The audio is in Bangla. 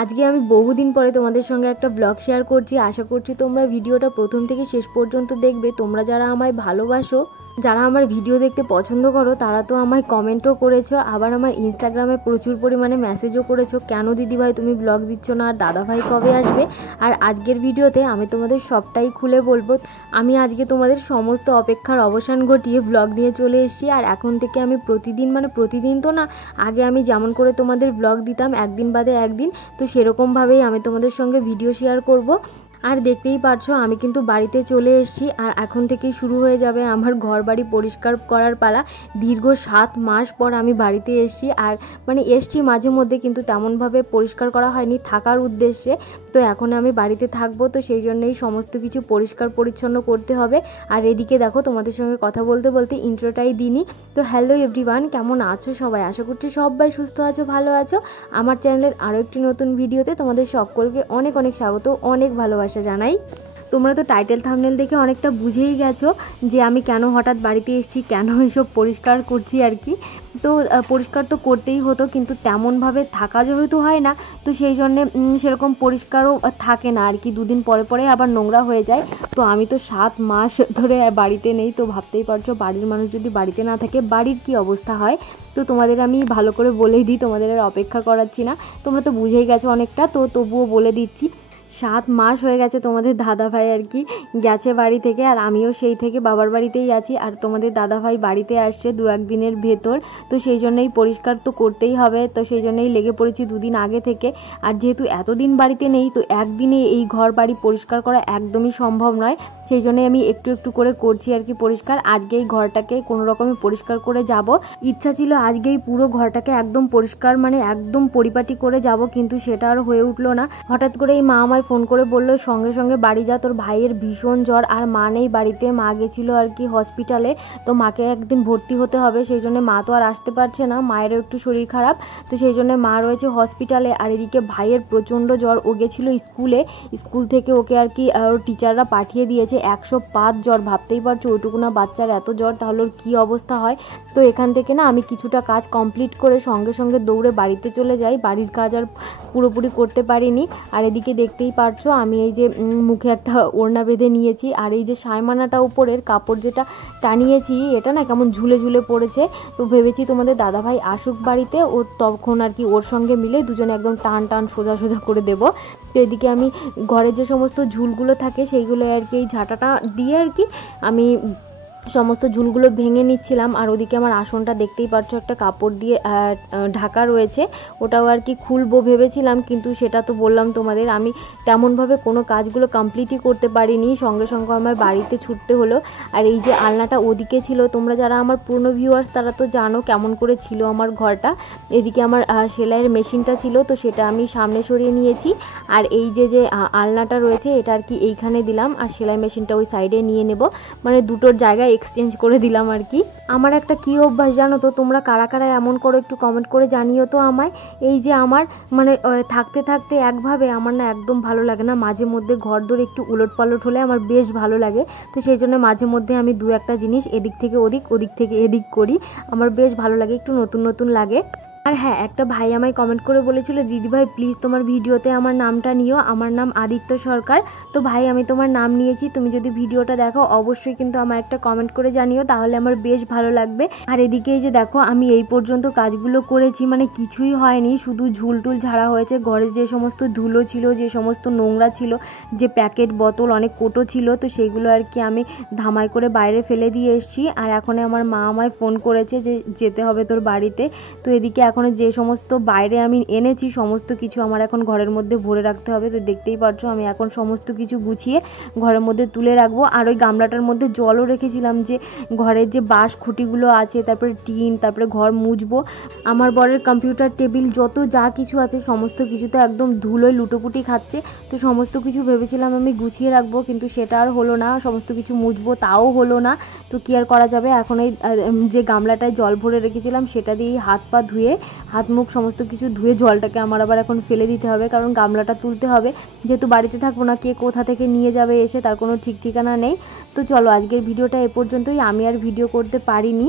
আজকে আমি বহুদিন পরে তোমাদের সঙ্গে একটা ব্লগ শেয়ার করছি। আশা করছি তোমরা ভিডিওটা প্রথম থেকে শেষ পর্যন্ত দেখবে। তোমরা যারা আমায় ভালোবাসো, যারা আমার ভিডিও দেখতে পছন্দ করো, তারা তো আমায় কমেন্টও করেছো, আবার আমার ইনস্টাগ্রামে প্রচুর পরিমাণে মেসেজও করেছো, কেন দিদিভাই তুমি ব্লগ দিচ্ছ না, আর দাদাভাই কবে আসবে। আর আজকের ভিডিওতে আমি তোমাদের সবটাই খুলে বলবো। আমি আজকে তোমাদের সমস্ত অপেক্ষার অবসান ঘটিয়ে ব্লগ নিয়ে চলে এসেছি। আর এখন থেকে আমি প্রতিদিন তো না, আগে আমি যেমন করে তোমাদের ব্লগ দিতাম একদিন বাদে একদিন, তো সেরকমভাবেই আমি তোমাদের সঙ্গে ভিডিও শেয়ার করব। আর দেখতেই পাচ্ছো আমি কিন্তু বাড়িতে চলে এসেছি। আর এখন থেকেই শুরু হয়ে যাবে আমার ঘর বাড়ি পরিষ্কার করার পালা। দীর্ঘ 7 মাস পর আমি বাড়িতে এসেছি। আর এসছি মাঝে মধ্যে, কিন্তু তেমনভাবে পরিষ্কার করা হয়নি থাকার উদ্দেশ্যে। তো এখন আমি বাড়িতে থাকবো, তো সেই জন্যই সমস্ত কিছু পরিষ্কার পরিচ্ছন্ন করতে হবে। আর এদিকে দেখো তোমাদের সঙ্গে কথা বলতে বলতে ইন্ট্রোটাই দিইনি। তো হ্যালো এভরিওয়ান, কেমন আছো সবাই? আশা করছি সবাই সুস্থ আছো, ভালো আছো। আমার চ্যানেলের আরও একটি নতুন ভিডিওতে তোমাদের সকলকে অনেক অনেক স্বাগত, অনেক ভালোবাসা জানাই। তোমরা তো টাইটেল থাম্বনেল দেখে অনেকটা বুঝেই গেছো যে আমি কেন হঠাৎ বাড়িতে এসেছি, কেন এসব পরিষ্কার করছি আর কি। তো পরিষ্কার তো করতেই হতো, কিন্তু তেমনভাবে থাকা যেহেতু হয় না, তো সেই জন্যে সেরকম পরিষ্কারও থাকে না আর কি। দুদিন পরে পরে আবার নোংরা হয়ে যায়। তো আমি তো 7 মাস ধরে বাড়িতে নেই, তো ভাবতেই পারছো বাড়ির মানুষ যদি বাড়িতে না থাকে বাড়ির কি অবস্থা হয়। তো তোমাদের আমি ভালো করে বলেই দিই, তোমাদের আর অপেক্ষা করাচ্ছি না, তোমরা তো বুঝেই গেছো অনেকটা, তো তবুও বলে দিচ্ছি। 7 মাস হয়ে গেছে তোমাদের দাদাভাই আর কি গেছে বাড়ি থেকে, আর আমিও সেই থেকে বাবার বাড়িতেই আছি। আর তোমাদের দাদাভাই বাড়িতে আসছে 2-1 দিনের ভেতর, তো সেই জন্যই পরিষ্কার তো করতেই হবে। তো সেই জন্যই লেগে পড়েছি 2 দিন আগে থেকে। আর যেহেতু এতদিন বাড়িতে নেই, তো একদিনে এই ঘর বাড়ি পরিষ্কার করা একদমই সম্ভব নয়। সেই জন্যই আমি একটু একটু করে করছি আর কি পরিষ্কার। আজকেই ঘরটাকে কোনো রকমে পরিষ্কার করে যাব। ইচ্ছা ছিল আজকেই পুরো ঘরটাকে একদম পরিষ্কার, একদম পরিপাটি করে যাব, কিন্তু সেটা আর হয়ে উঠলো না। হঠাৎ করে এই মা আমায় ফোন করে বললো সঙ্গে সঙ্গে বাড়ি যা, তোর ভাইয়ের ভীষণ জ্বর। আর মা নেই বাড়িতে, মা গেছিলো আর কি হসপিটালে, তো মাকে একদিন ভর্তি হতে হবে। সেই জন্য মা তো আর আসতে পারছে না, মায়েরও একটু শরীর খারাপ, তো সেই জন্য মা রয়েছে হসপিটালে। আর এদিকে ভাইয়ের প্রচণ্ড জ্বর, ও গেছিলো স্কুল থেকে ওকে আর কি ওর টিচাররা পাঠিয়ে দিয়েছে 105 জ্বর। ভাবতেই পারছো ওইটুকু না বাচ্চার এত জ্বর, তাহলে ওর কী অবস্থা হয়। তো এখান থেকে না আমি কিছুটা কাজ কমপ্লিট করে সঙ্গে সঙ্গে দৌড়ে বাড়িতে চলে যাই। বাড়ির কাজ আর পুরোপুরি করতে পারিনি। আর এদিকে দেখতেই পারছো আমি এই যে মুখে একটা ওড়না বেঁধে নিয়েছি, আর এই যে সায়মানাটা উপরের কাপড় যেটা টানিয়েছি, এটা না কেমন ঝুলে ঝুলে পড়েছে। তো ভেবেছি তোমাদের দাদাভাই আসুক বাড়িতে, ও তখন আর কি ওর সঙ্গে মিলে দুজনে একদম টান টান সোজা সোজা করে দেবো। তো এদিকে আমি ঘরে যে সমস্ত ঝুলগুলো থাকে সেইগুলো আর কি এই ঝাঁটাটা দিয়ে আর কি আমি সমস্ত ঝুলগুলো ভেঙে নিচ্ছিলাম। আর ওদিকে আমার আসনটা দেখতেই পাচ্ছ একটা কাপড় দিয়ে ঢাকা রয়েছে, ওটাও আর কি খুলবো ভেবেছিলাম, কিন্তু সেটা তো বললাম তোমাদের আমি তেমনভাবে কোনো কাজগুলো কমপ্লিটই করতে পারিনি, সঙ্গে সঙ্গে আমার বাড়িতে ছুটতে হলো। আর এই যে আলনাটা ওদিকে ছিল, তোমরা যারা আমার পুরনো ভিউয়ার্স তারা তো জানো কেমন করে ছিল আমার ঘরটা। এদিকে আমার সেলাইয়ের মেশিনটা ছিল, তো সেটা আমি সামনে সরিয়ে নিয়েছি। আর এই যে আলনাটা রয়েছে এটা আর কি এইখানে দিলাম, আর সেলাই মেশিনটা ওই সাইডে নিয়ে নেব, দুটোর জায়গায় এক্সচেঞ্জ করে দিলাম আর কি। আমার একটা কী অভ্যাস জানো তো, তোমরা কারা কারা এমন করো একটু কমেন্ট করে জানিও তো আমায়। এই যে আমার থাকতে থাকতে একভাবে আমার না একদম ভালো লাগে না, মাঝে মধ্যে ঘর দৌড় একটু উলট পালট হলে আমার বেশ ভালো লাগে। তো সেই জন্য মাঝে মধ্যে আমি 2-1টা জিনিস এদিক থেকে ওদিক, ওদিক থেকে এদিক করি, আমার বেশ ভালো লাগে, একটু নতুন নতুন লাগে। আর হ্যাঁ, একটা ভাই আমায় কমেন্ট করে বলেছিল দিদিভাই প্লিজ তোমার ভিডিওতে আমার নামটা নিও, আমার নাম আদিত্য সরকার। তো ভাই আমি তোমার নাম নিয়েছি, তুমি যদি ভিডিওটা দেখো অবশ্যই কিন্তু আমার একটা কমেন্ট করে জানিও, তাহলে আমার বেশ ভালো লাগবে। আর এদিকে যে দেখো আমি এই পর্যন্ত কাজগুলো করেছি, কিছুই হয়নি, শুধু ঝুলটুল ঝাড়া হয়েছে। ঘরে যে সমস্ত ধুলো ছিল, যে সমস্ত নোংরা ছিল, যে প্যাকেট বোতল অনেক কোটো ছিল, তো সেইগুলো আর কি আমি ধামাই করে বাইরে ফেলে দিয়ে এসেছি। আর এখন আমার মা আমায় ফোন করেছে যে যেতে হবে তোর বাড়িতে। তো এদিকে এখন যে সমস্ত বাইরে আমি এনেছি সমস্ত কিছু আমার এখন ঘরের মধ্যে ভরে রাখতে হবে। তো দেখতেই পাচ্ছ আমি এখন সমস্ত কিছু গুছিয়ে ঘরের মধ্যে তুলে রাখবো। আর ওই গামলাটার মধ্যে জলও রেখেছিলাম, যে ঘরের যে বাঁশ খুঁটিগুলো আছে, তারপরে টিন, তারপরে ঘর মুছবো। আমার বরের কম্পিউটার টেবিল যত যা কিছু আছে সমস্ত কিছু তো একদম ধুলোয় লুটোপুটি খাচ্ছে। তো সমস্ত কিছু ভেবেছিলাম আমি গুছিয়ে রাখবো, কিন্তু সেটা আর হলো না, সমস্ত কিছু মুছবো তাও হলো না। তো কি আর করা যাবে, এখন এই যে গামলাটায় জল ভরে রেখেছিলাম সেটা দিয়েই হাত পা ধুয়ে, হাত মুখ সমস্ত কিছু ধুয়ে জলটাকে আমার আবার এখন ফেলে দিতে হবে, কারণ গামলাটা তুলতে হবে। যেহেতু বাড়িতে থাকবো না, কে কোথা থেকে নিয়ে যাবে এসে তার কোনো ঠিক ঠিকানা নেই। তো চলো আজকের ভিডিওটা এ পর্যন্তই, আমি আর ভিডিও করতে পারিনি।